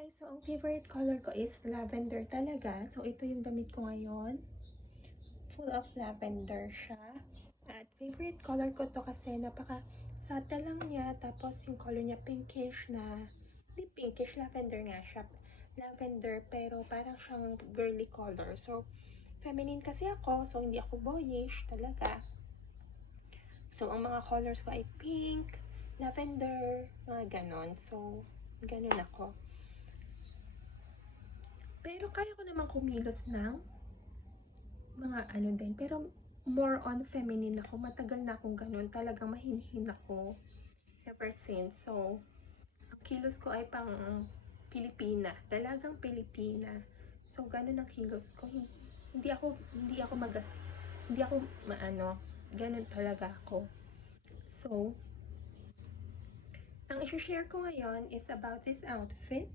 Guys, so ang favorite color ko is lavender talaga. So ito yung damit ko ngayon. Full of lavender siya. At favorite color ko to kasi napaka-subtle lang niya. Tapos yung color niya pinkish na, hindi pinkish, lavender nga siya. Lavender pero parang siyang girly color. So feminine kasi ako, so hindi ako boyish talaga. So ang mga colors ko ay pink, lavender, mga ganon. So ganon ako. Pero kaya ko naman kumilos ng mga ano din. Pero more on feminine ako. Matagal na akong ganun. Talagang mahinhin ako ever since. So, ang kilos ko ay pang Pilipina. Talagang Pilipina. So, ganun ang kilos ko. Hindi ako maano. Ganun talaga ako. So, ang i-share ko ngayon is about this outfit.